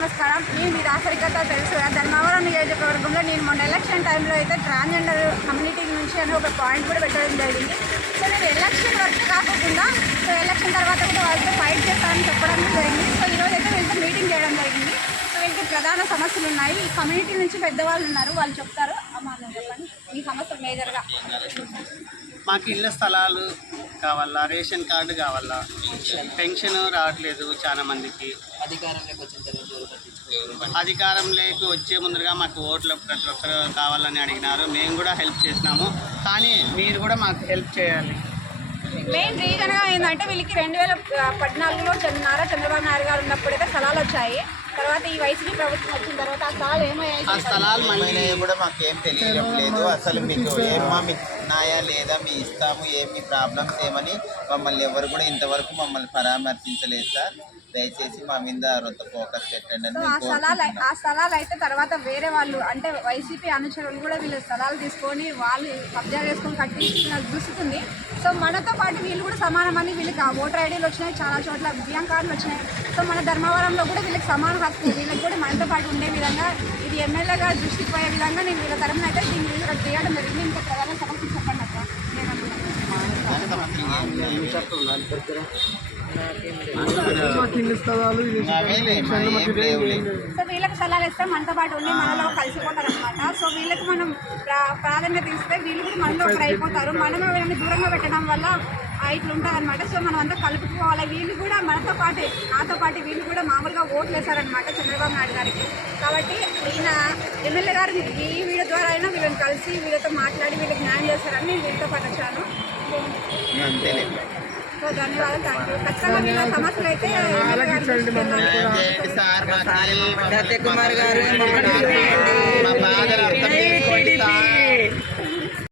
నమస్కారం. నేను మీ దాసరికత తెలుసు కదా, ధర్మవరం నియోజకవర్గంలో నేను మొన్న ఎలక్షన్ టైంలో అయితే ట్రాన్స్జెండర్ కమ్యూనిటీ నుంచి అని ఒక పాయింట్ కూడా పెట్టడం జరిగింది. సో నేను ఎలక్షన్ వరకు కాకుండా సో ఎలక్షన్ తర్వాత కూడా వాళ్ళతో ఫైట్ చేస్తానని చెప్పడం జరిగింది. సో ఈరోజు అయితే వీళ్ళతో మీటింగ్ చేయడం జరిగింది. సో వీళ్ళకి ప్రధాన సమస్యలు ఉన్నాయి. ఈ కమ్యూనిటీ నుంచి పెద్దవాళ్ళు ఉన్నారు, వాళ్ళు చెప్తారు. అమ్మా చెప్పండి ఈ సమస్యలు మేజర్గా. మాకు ఇళ్ళ స్థలాలు కావాలా, రేషన్ కార్డు కావాలా, పెన్షన్ రావట్లేదు చాలా మందికి. అధికారంలోకి వచ్చే ముందుగా మాకు ఓట్లు ప్రతి ఒక్కరు కావాలని అడిగినారు. మేము కూడా హెల్ప్ చేసినాము, కానీ మీరు కూడా మాకు హెల్ప్ చేయాలి. మెయిన్ రీజన్గా ఏంటంటే వీళ్ళకి 2014లో చంద్రబాబు నాయుడు గారు ఉన్నప్పుడైతే స్థలాలు వచ్చాయి. తర్వాత ఈ వైసీపీ ప్రభుత్వం వచ్చిన తర్వాత ఆ స్థలాలు ఏమయ్యాయి? ఆ స్థలాలు మళ్ళీ కూడా మాకేం తెలియడం లేదు. అసలు మీకు ఏమా మీకు ఉన్నాయా లేదా, మీ ఇస్తాము ఏమి ప్రాబ్లమ్స్ ఏమని మమ్మల్ని ఎవరు కూడా ఇంతవరకు మమ్మల్ని పరామర్శించలేదు సార్. దయచేసి మా మీద రొంత ఫోకస్ పెట్టండి అని. ఆ స్థలాలు అయితే తర్వాత వేరే వాళ్ళు అంటే వైసీపీ అనుచరులు కూడా వీళ్ళ స్థలాలు తీసుకొని వాళ్ళు కబ్జా చేసుకొని కట్టించుకున్న చూస్తుంది. సో మనతో పాటు వీళ్ళు కూడా సమానమని వీళ్ళకి ఓటర్ ఐడీలు వచ్చినాయి, చాలా చోట్ల బియ్యం కార్డులు వచ్చినాయి. సో మన ధర్మవరంలో కూడా వీళ్ళకి సమాన హక్కు, వీళ్ళకి కూడా మనతో పాటు ఉండే విధంగా ఇది ఎమ్మెల్యేగా దృష్టికి పోయే విధంగా నేను వీళ్ళ తరఫున అయితే దీన్ని చేయడం జరిగింది. ఇంకా ప్రధాన సమస్య చెప్పండి అక్క. సో వీళ్ళకి స్థలాలు ఇస్తే మనతో పాటు ఉండి మనలో కలిసిపోతారు అనమాట. సో వీళ్ళకి మనం ప్రాధాన్యత ఇస్తే వీళ్ళు కూడా మనలో ఒకరు అయిపోతారు. మనమే వీళ్ళని దూరంగా పెట్టడం వల్ల ఇట్లా ఉంటుంది అనమాట. సో మనం అంతా కలుపుకోవాలి. వీళ్ళు కూడా మనతో పాటు నాతో పాటు వీళ్ళు కూడా మామూలుగా ఓట్లు వేశారనమాట చంద్రబాబు నాయుడు గారికి. కాబట్టి ఈయన ఎమ్మెల్యే గారు ఈ వీడియో ద్వారా అయినా వీళ్ళని కలిసి వీళ్ళతో మాట్లాడి వీళ్ళకి న్యాయం చేస్తారని నేను వీళ్ళతో పాటు వచ్చాను. సో ధన్యవాదాలు, థ్యాంక్ యూ. ఖచ్చితంగా వీళ్ళ సమస్యలు అయితే సత్యకుమార్ గారు